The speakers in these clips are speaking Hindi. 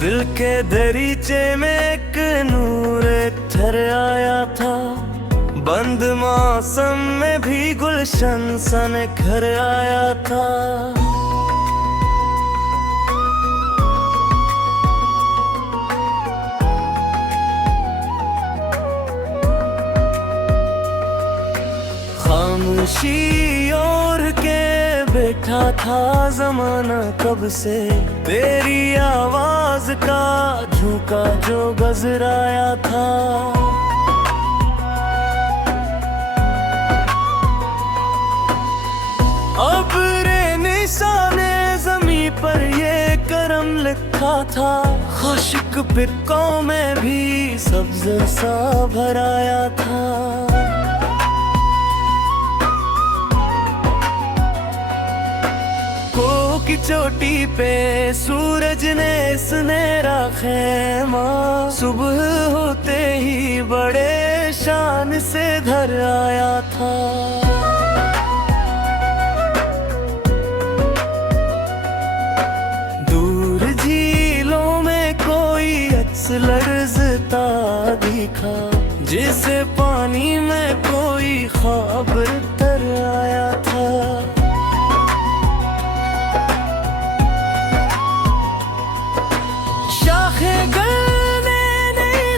दिल के दरीचे में एक नूर इत्थर आया था। बंद मौसम में भी गुलशन सा निखर आया था। खामोशी ओढ़ के बैठा था जमाना कब से, तेरी आवाज का झोंका जो गजराया था। अब रे निशाने जमी पर ये करम लिखा था। खुश्क पिकों में भी सब्ज सा भराया था। की चोटी पे सूरज ने सुनहरा खेमा सुबह होते ही बड़े शान से धर आया था। दूर झीलों में कोई अक्स लरजता दिखा, जिसे पानी में कोई ख्वाब तर आया था।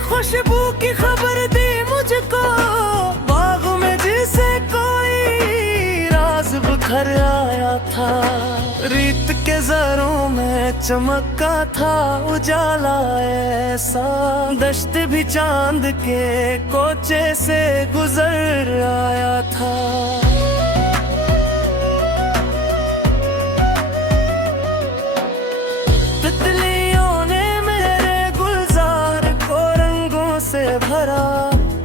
खुशबू की खबर दी मुझको, बाग में जिसे कोई राज बिखर आया था। रीत के जरों में चमका था उजाला ऐसा, दश्त भी चांद के कोचे से गुजर आया था। भरा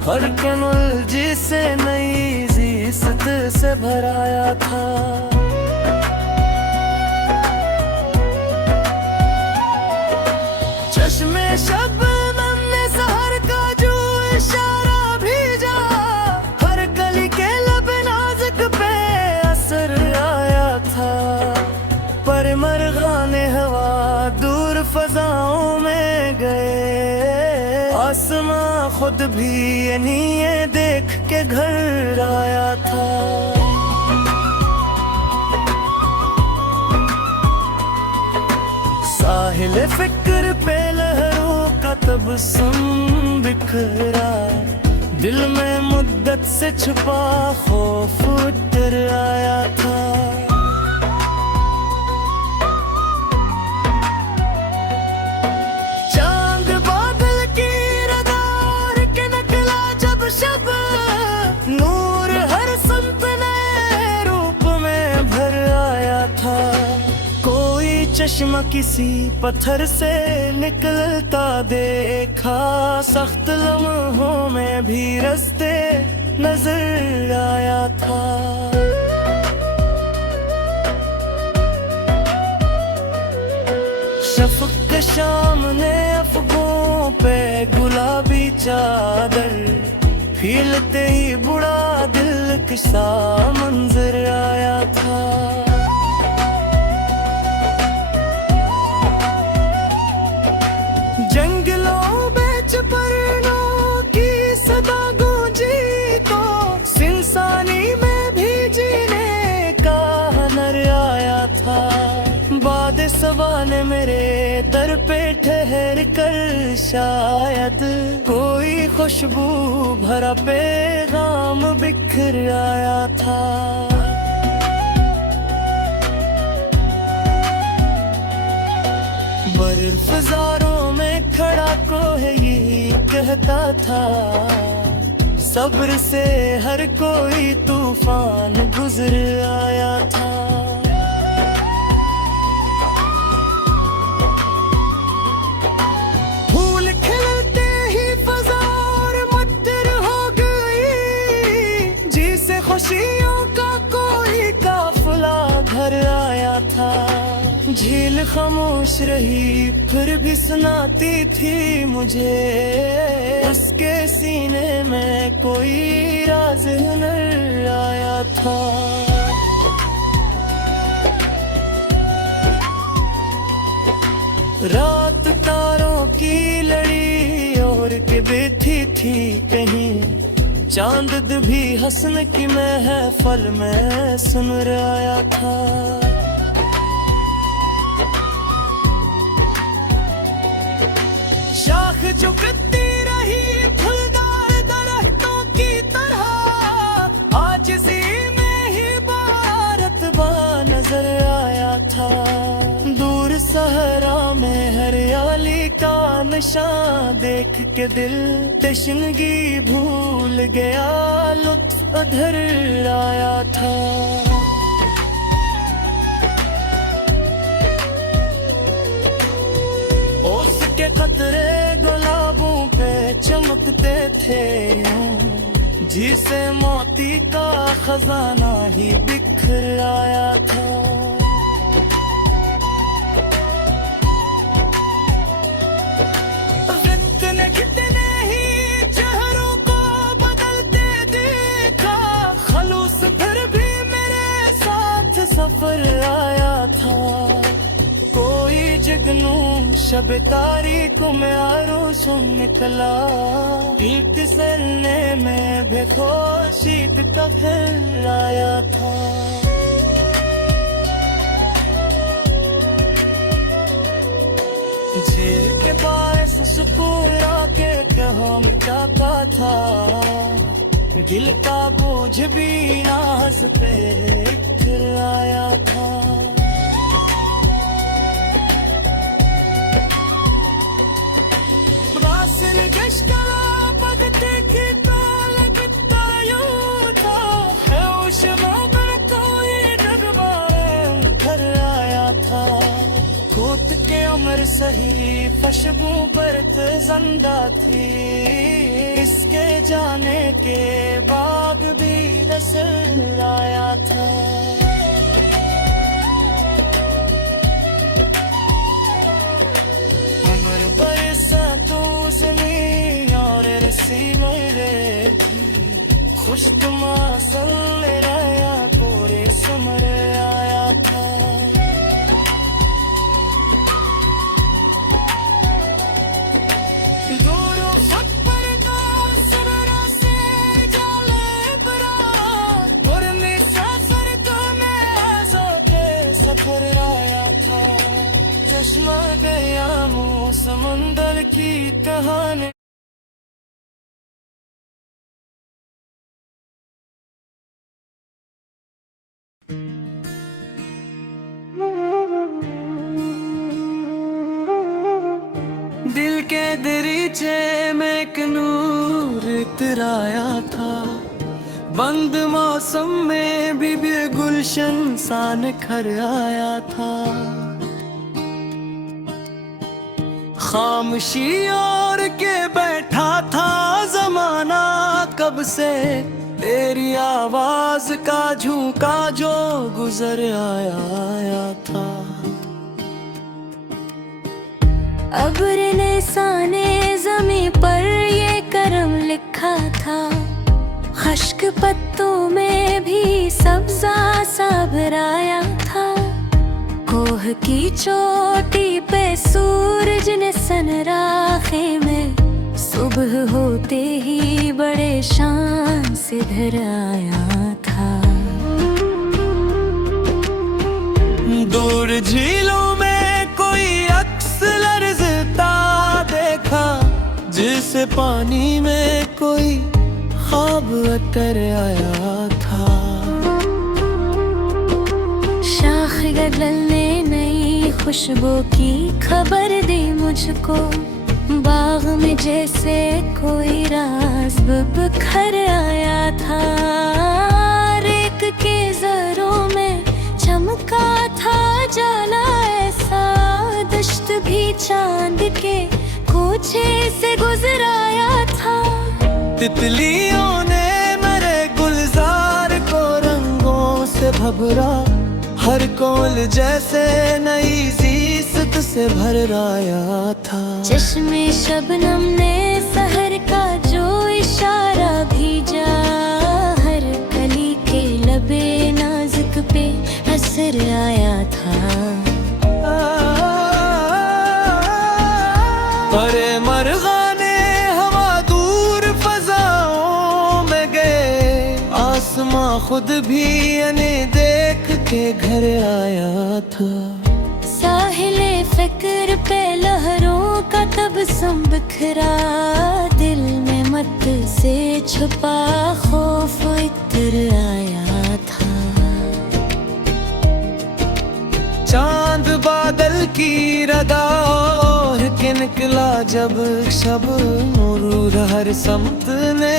हर कनुल जिसे नई जीसत से भराया था। चश्मे शबनम ने सहर का जो इशारा भेजा, हर कली के लब नाजुक पे असर आया था। पर मरगाने हवा दूर फजाओं में गए, आसमां खुद भी ये देख के घर आया था। साहिल फिक्र पे लहरों का तबस्सुम बिखरा, दिल में मुद्दत से छुपा खौफ उतर आया था। नूर हर संत नए रूप में भर आया था। कोई चश्मा किसी पत्थर से निकलता देखा, सख्त लम्हों में भी रास्ते नजर आया था। शफ़क़ के शाम ने अफ़गों पे गुलाबी चादर, फीलते ही बुढ़ा दिल किसा मंजर आया था। जंगलों बेच परनों की सदा गूंजी तो, सिंसानी में भी जीने का हुनर आया था। बाद सबा ने मेरे दर पे ठहर कर शायद कोई खुशबू भरा पैगाम बिखर आया था। बर्फ़ज़ारों में खड़ा कोई यही कहता था, सब्र से हर कोई तूफान गुजर आया था। खुशियों का कोई काफिला घर आया था। झील खामोश रही फिर भी सुनाती थी मुझे, उसके सीने में कोई राज नजर आया था। रात तार की लड़ी और के बैठी थी कहीं, चांद भी हसन की महफल में सुन आया था। शाख झुकती रही फूलदार दरख्तों की तरह, आज सी में ही भारत बा नजर आया था। दूर सहरा में हरियाली का निशान देख के दिल तशनगी भूल गया, लुत्फ अधर आया था। उसके कतरे गुलाबों पे चमकते थे, जिसे मोती का खजाना ही बिखर आया था। वक्त ने कितने ही चेहरों को बदलते देखा, खलूस फिर भी मेरे साथ सफर आया था। कोई जगनू शब तारीख में आरूशों निकला, ईट सरने में बेखोशीत का फिर आया था। झील के पास सुकून आके कहो मिटाता था, दिल का बोझ भी नास पे फिर आया था। पगते की ताल कितना यूं था, है उस पर कोई डगमाए घर आया था। कूद के उम्र सही खुशबू बरत जिंदा थी, इसके जाने के बाद भी रसल आया था। उम्र बरसातों से रसी मेरे खुश्क मौसम मेरा पूरे समर आया था। दूरों फक पर दो सबरा से जाले बरात, और में सफर तो मैं आज़ो के सफर आया था। चश्मा गया मुँह समंदर की कहानी, दिल के दरीचे में एक नूर इतराया था। बंद मौसम में भी गुलशन सा निखर आया था। खामोशी और के बैठा था जमाना कब से, तेरी आवाज का झोंका जो गुजर आया था। अब्र ने साने ज़मीं पर ये करम लिखा था, खश्क पत्तों में भी सब्ज़ा सा भराया था। कोह की चोटी पे सूरज ने सनराखे में सुबह होते ही बड़े शान से घर आया था। दूर झीलों में कोई अक्स लरज़ता देखा, जिसे पानी में कोई ख्वाब उतर आया था। शाख गलने नई खुशबू की खबर दी मुझको, बाग में जैसे कोई राज बिखर आया था। रेत के जरों में चमका था जाला ऐसा, दश्त भी चांद के कोचे से गुजर आया था। तितलियों ने मेरे गुलजार को रंगों से भभरा, हर कोल जैसे नई ज़ीस्त से भर आया था। चश्मे शबनम ने सहर का जो इशारा भेजा, हर कली के लबे नाजुक पे असर आया था। पर खुद भी इन्हें देख के घर आया था। साहिले फिक्र पे लहरों का तबस्सुम बिखरा, दिल में मत से छुपा खौफ इत्र आया था। चांद बादल की रदा और के निकला जब शब, नूर हर समत ने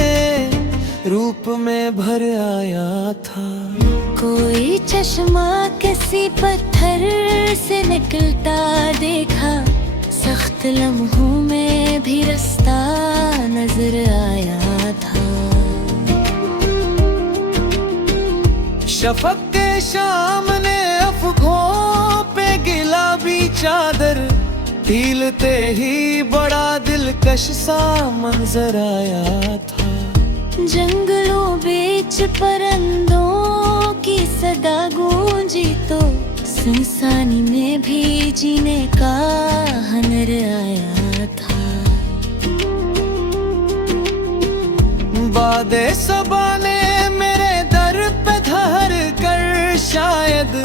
रूप में भर आया था। कोई चश्मा किसी पत्थर से निकलता देखा, सख्त लम्हों में भी रास्ता नजर आया था। शफक के शाम ने अफखों पे गुलाबी चादर ढीलते ही बड़ा दिलकश सा मंजर आया था। जंगलों बीच परिंदों की सदा गूंजी तो सुनसानी में भी जीने का हुनर आया था। बादे सबा ने मेरे दर पे धर कर शायद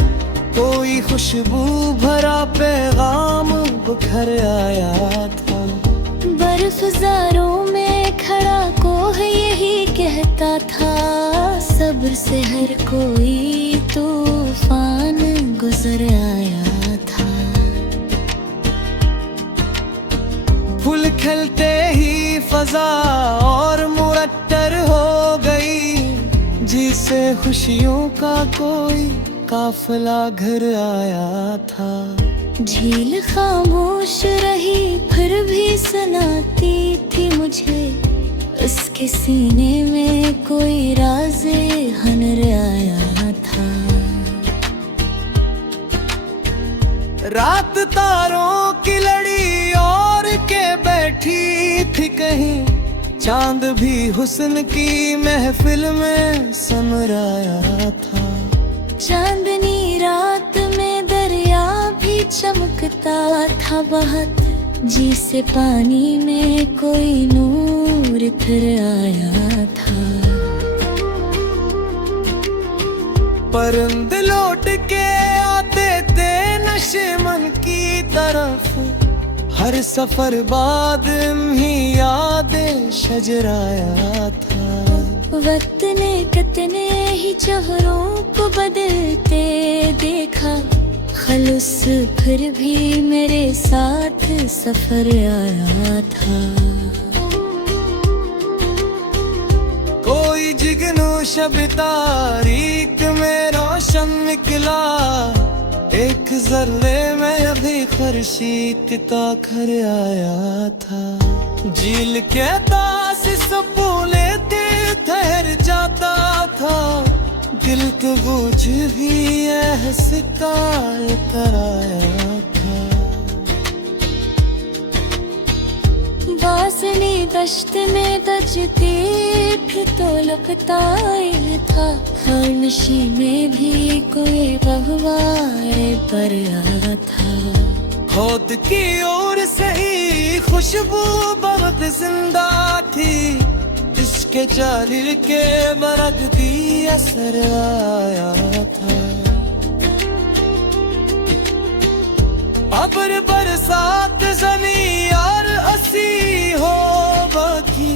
कोई खुशबू भरा पैगाम बुखर आया था। बर्फज़ारों में खड़ा कोह यही कहता था, सब्र से हर कोई तूफान गुजर आया था। फूल खिलते ही फजा और मुरत्तर हो गई, जिसे खुशियों का कोई काफिला घर आया था। झील खामोश रही फिर भी सुनाती थी मुझे, उसके सीने में कोई राज़े हुनर आया था। रात तारों की लड़ी और के बैठी थी कहीं, चांद भी हुस्न की महफिल में समराया था। चांदनी रात में दरिया भी चमकता था बहुत, जिसे पानी में कोई नूर फिर आया था। परिंदे लौट के आते थे नशे मन की तरफ, हर सफर बाद ही यादें शजराया था। वक्त ने कितने ही चेहरों को बदलते देखा, खलूस फिर भी मेरे साथ सफर आया था। कोई जिगनू शब तारीक में रोशन निकला, एक जर्रे में अभी खर्शीत ताखर आया था। झील के दास सपूले ठहर जाता था, दिल तो बोझ भी सिक्का कराया था। वासनी दश्त में दजती थी तो लपताए था, हर नशी में भी कोई गहवाए पर आया था। होत की ओर से ही खुशबू बहुत जिंदा थी, इसके जालिल के मरद भी असर आया था। अबर बरसात जमी और असी हो बाकी,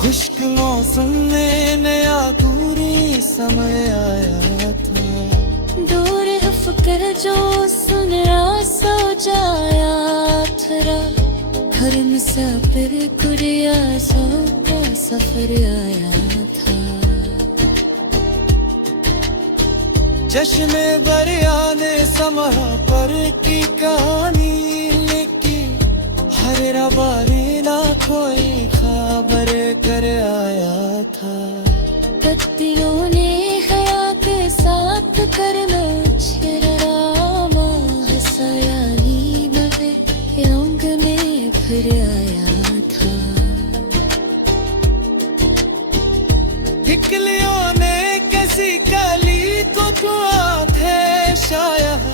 खुश्क मौसम में नया दूरी समय आया था। दूर फिक्र जो सुन रहा सो जाया थरा, हर मुसाफिर कुरिया सो का सफर आया था। जश्न दरिया ने समा पर की कहानी लिखी, हर रबारी ना कोई खबर कर आया था। पत्तियों ने हया के साथ करना छरामा, हंसाया नींद में रंग में फिर आया था। हिकलियों ने किसी कली को दुआ थे शायद,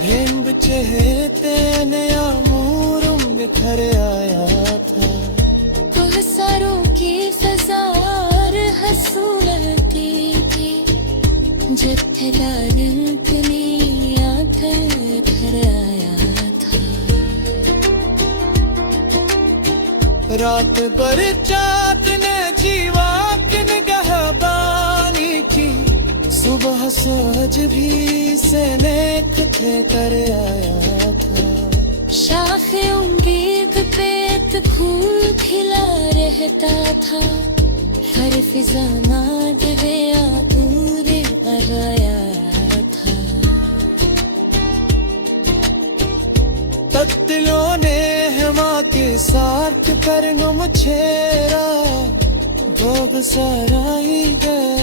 हिंब चेहते नया मूरुम बिखर आया था। सरों की फजार हंसू लगती थी, जिथे लालंक ने आकर घर आया था। रात भर चाँद ने जीवा किन गहबानी की, सुबह सूरज भी से नेक थे कर आया था। शाख उम्मीद पे एक फूल खिला रहता था, हर फिजा माद वे दूर लगाया था। तत्तिलों ने हमा के साथ पर नुम छेरा, भोग सराई गया